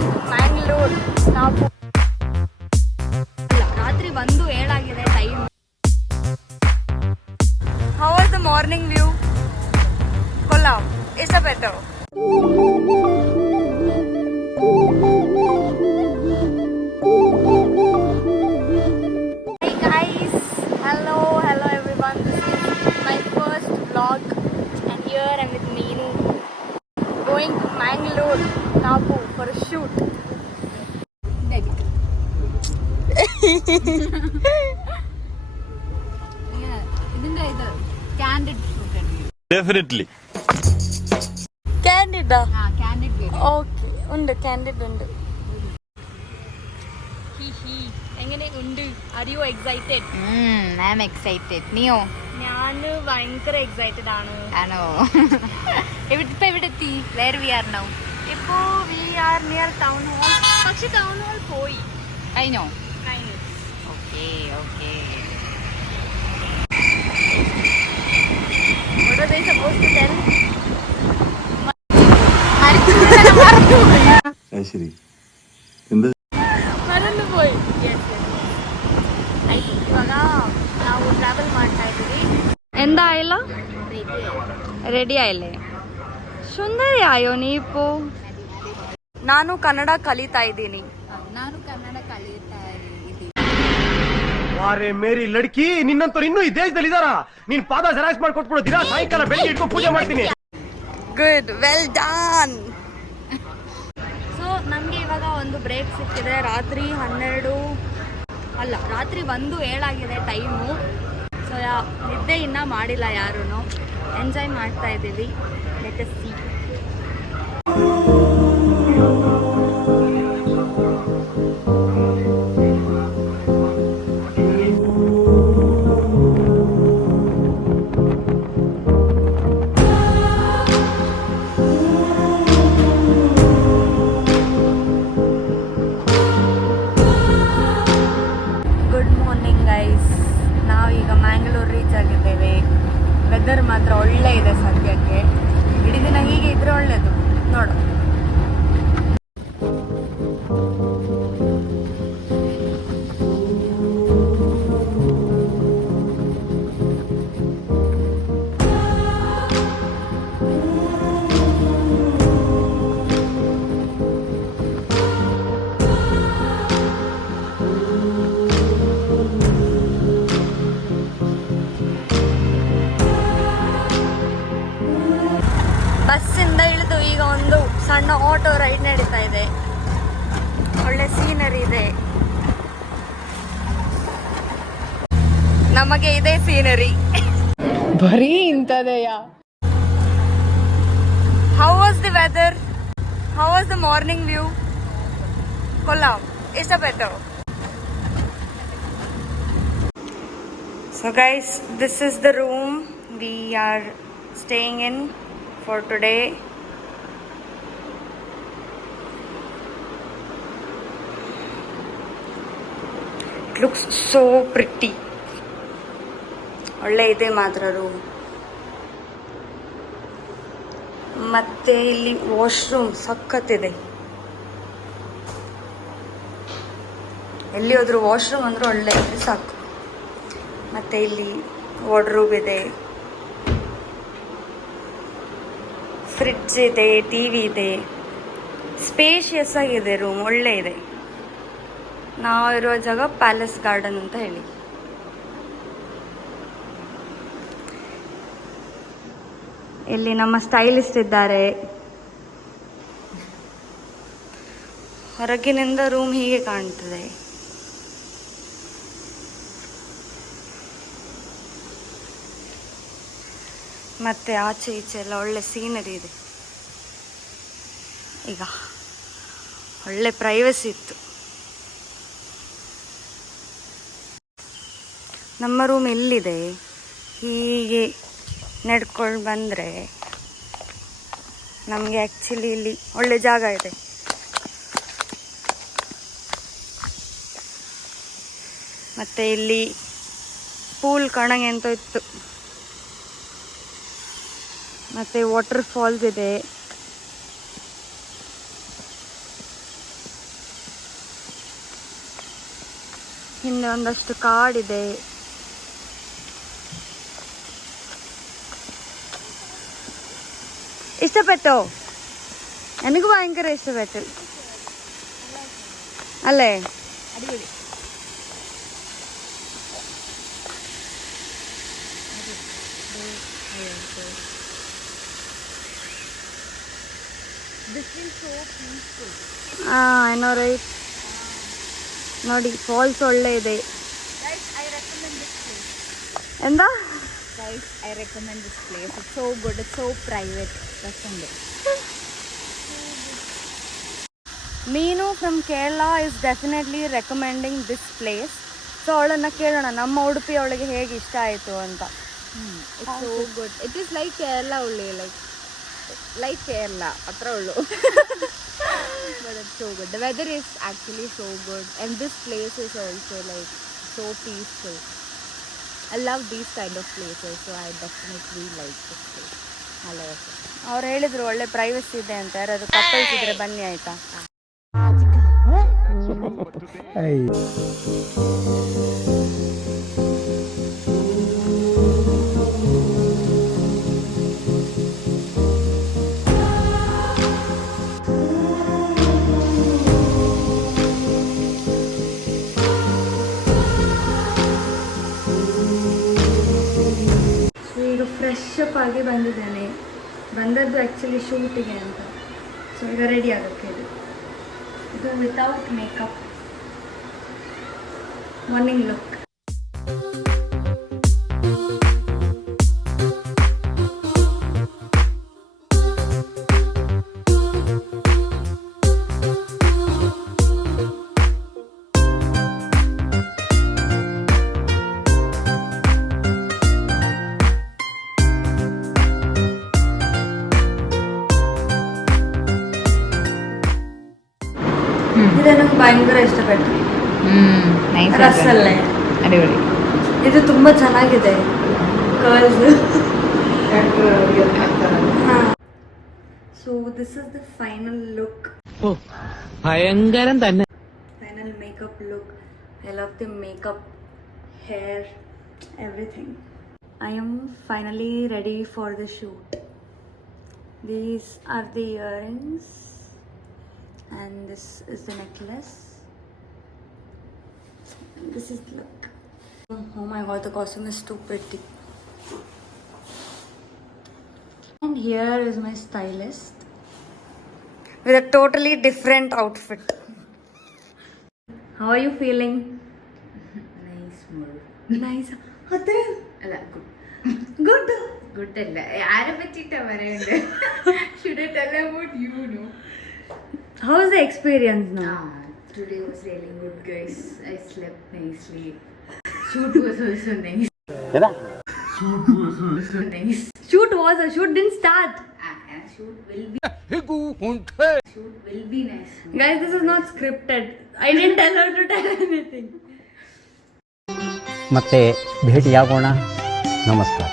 Going Mangalore. ನಾವು ರಾತ್ರಿ 1:07 ಆಗಿದೆ time. How was the morning view? Kollam is a better. Hello everyone. This is my first vlog and here I'm with Meenu going to Mangalore, Tapu for a shoot. ಇದು candid shoot. Definitely. Candid? Candid video. Okay, undu candid undu. എങ്ങനെ ഉണ്ട്? Are you excited? I am excited. നീയോ? ഞാൻ ഭയങ്കര excited ആണ്. ആണോ? ഇപ്പൊ എവിടെ എത്തി? Where we are now? ഇപ്പോ we are near town hall. പക്ഷെ town hall പോയി. കഴിഞ്ഞോ? കഴിഞ്ഞു. Okay. What were they supposed to tell? ശരി. എന്ത്? ಮರಳುപോയി. ಆಯ್ತು, ಇವಾಗ ನಾವು ಟ್ರಾವೆಲ್ ಮಾಡ್ತಾ ಇದ್ದೀವಿ. ಎಂದ ಆಯಿಲ್ಲ? ರೆಡಿ ಆಯಿಲ್ಲ. ಸುಂದರಿ ಆಯೋ ನೀವು. ನಾನು ಕನ್ನಡ ಕಲಿತಾ ಇದ್ದೀನಿ. ನಾನು ಕನ್ನಡ ಕಲಿಯುತ್ತಾ ಇದ್ದೀನಿ. ವಾರೆ ಮೇರಿ ಲಡ್ಕಿ, ನಿನ್ನಂತವ್ರು ಇನ್ನೂ ಈ ದೇಶದಲ್ಲಿ ಇದಾರ? ನೀನ್ ಪಾದ ಜೆರಾಕ್ಸ್ ಮಾಡಿ ಕೊಟ್ಬಿಡು. ದಿನ ಸಾಯಂಕಾಲ ಬೆಳಿಗ್ಗೆ ಇಟ್ಕೊಂಡು ಪೂಜೆ ಮಾಡ್ತೀನಿ. Good, well done. ಸೊ ನಮಗೆ ಇವಾಗ ಒಂದು ಬ್ರೇಕ್ ಸಿಕ್ಕಿದೆ. ರಾತ್ರಿ 1:07 ಆಗಿದೆ ಟೈಮು. ಸೊ ನಿದ್ದೆ ಇನ್ನೂ ಮಾಡಿಲ್ಲ ಯಾರೂ. ಎಂಜಾಯ್ ಮಾಡ್ತಾ ಇದ್ದೀವಿ. Let us see. Good morning guys. ನಾವೀಗ ಮ್ಯಾಂಗ್ಳೂರ್ ರೀಚ್ ಆಗಿದ್ದೇವೆ. ವೆದರ್ ಮಾತ್ರ ಒಳ್ಳೆ ಇದೆ ಸದ್ಯಕ್ಕೆ. ಇಡೀ ದಿನ ಹೀಗೆ ಇದ್ರೆ ಒಳ್ಳೆಯದು. ನೋಡು, ಬಸ್ಸಿಂದ ಇಳಿದು ಈಗ ಒಂದು ಸಣ್ಣ ಆಟೋ ರೈಡ್ ನಡೀತಾ ಇದೆ. ಒಳ್ಳೆ ಸೀನರಿ ಇದೆ. ನಮಗೆ ಇದೇ ಸೀನರಿ. ಬರೀ ಇಂಥದೆಯಾ? How was the weather? How was the morning view? Kollam is a better. So guys, this is the room we are staying in for today. It looks so pretty. ಒಳ್ಳೆ ಇದೆ ಮಾತ್ರ ರೂಮ್. ಮತ್ತೆ ಇಲ್ಲಿ ವಾಶ್ರೂಮ್ ಸಖತ್ತಿದೆ. ಎಲ್ಲಿ ಹೋದ್ರು washroom ಅಂದ್ರೆ ಒಳ್ಳೆ ಇದ್ರೆ ಸಾಕು. ಮತ್ತೆ ಇಲ್ಲಿ ವಾರ್ಡ್ರೋಬ್ ಇದೆ, ಫ್ರಿಡ್ಜ್ ಇದೆ, ಟಿವಿ ಇದೆ. ಸ್ಪೇಷಿಯಸ್ ಆಗಿದೆ ರೂಮ್, ಒಳ್ಳೆ ಇದೆ. ನಾವಿರೋ ಜಾಗ ಪ್ಯಾಲೇಸ್ ಗಾರ್ಡನ್ ಅಂತ ಹೇಳಿ. ಇಲ್ಲಿ ನಮ್ಮ ಸ್ಟೈಲಿಸ್ಟ್ ಇದ್ದಾರೆ. ಹೊರಗಿನಿಂದ ರೂಮ್ ಹೀಗೆ ಕಾಣ್ತದೆ. ಮತ್ತೆ ಆಚೆ ಈಚೆ ಎಲ್ಲ ಒಳ್ಳೆ ಸೀನರಿ ಇದೆ. ಈಗ ಒಳ್ಳೆ ಪ್ರೈವಸಿ ಇತ್ತು. ನಮ್ಮ ರೂಮ್ ಎಲ್ಲಿದೆ, ಹೀಗೆ ನಡ್ಕೊಂಡು ಬಂದರೆ ನಮಗೆ ಆ್ಯಕ್ಚುಲಿ ಇಲ್ಲಿ ಒಳ್ಳೆ ಜಾಗ ಇದೆ. ಮತ್ತು ಇಲ್ಲಿ ಪೂಲ್ ಕಾಣಂಗೆ ಅಂತ ಇತ್ತು. ಮತ್ತು ವಾಟರ್ ಫಾಲ್ಸ್ ಇದೆ. ಹಿಂದೆ ಒಂದಷ್ಟು ಕಾಡಿದೆ. ഇഷ്ടപ്പെട്ടോ? എനിക്ക് ഭയങ്കര ഇഷ്ടപ്പെട്ടു. അല്ലേ? അടിപൊളി. This feels so peaceful. I know right. ನೋಡಿ ಫಾಲ್ಸ್ ಒಳ್ಳೆ ಇದೆ. Guys, I recommend this place. എന്താ? Guys, I recommend this place. It's so good. It's so private. That's only. ಮೀನು from Kerala is definitely recommending this place. So ಅವಳನ್ನು ಕೇಳೋಣ ನಮ್ಮ ಉಡುಪಿ ಅವಳಿಗೆ ಹೇಗೆ ಇಷ್ಟ ಆಯಿತು ಅಂತ. It's so good. It is like Kerala only. Like Kerala. Atra ullu. But it's so good. The weather is actually so good. And this place is also like so peaceful. I love these kind of places. So I definitely like this place. I love it. ಅವ್ರು ಹೇಳಿದ್ರು ಒಳ್ಳೆ privacy ಇದೆ ಅಂತ. ಯಾರಾದ್ರು couples ಇದ್ರೆ ಬನ್ನಿ ಆಯ್ತಾ. ಈಗ ಫ್ರೆಶ್ ಅಪ್ ಆಗಿ ಬಂದಿದ್ದೇನೆ. ಬಂದದ್ದು ಆ್ಯಕ್ಚುಲಿ ಶೂಟಿಗೆ ಅಂತ. ಸೊ ಈಗ ರೆಡಿ ಆಗೋಕ್ಕೆ ಇದು ವಿತೌಟ್ ಮೇಕಪ್ ಮಾರ್ನಿಂಗ್ ಲುಕ್. ಇದು ನಂಗೆ ಭಯಂಕರ ಇಷ್ಟಪಟ್ಟು. Nice. ರಸಲ್ಲೇ ಅಡಿಪೊಳಿ. ಇದು ತುಂಬ ಚೆನ್ನಾಗಿದೆ. Curls. So this is the final look. ഭയങ്കരം തന്നെ. Final makeup look. I love the makeup, hair, everything. I am finally ready for the shoot. These are the earrings and this is the necklace. This is the look. Oh my god, the costume is too pretty. And here is my stylist with a totally different outfit. How are you feeling? Nice more. Nice. അല്ല Good. Good അല്ല ആരെ പറ്റിട്ടാ പറയണ്ടേ. Should I tell about you? No. How is the experience now? Today was really good, guys. I slept nicely. Shoot was also nice. Nice. Shoot didn't start. Shoot will be nice. Guys, this is not scripted. I didn't tell her to tell anything. ಮತ್ತೆ ಭೇಟಿಯಾಗೋಣ. ನಮಸ್ಕಾರ.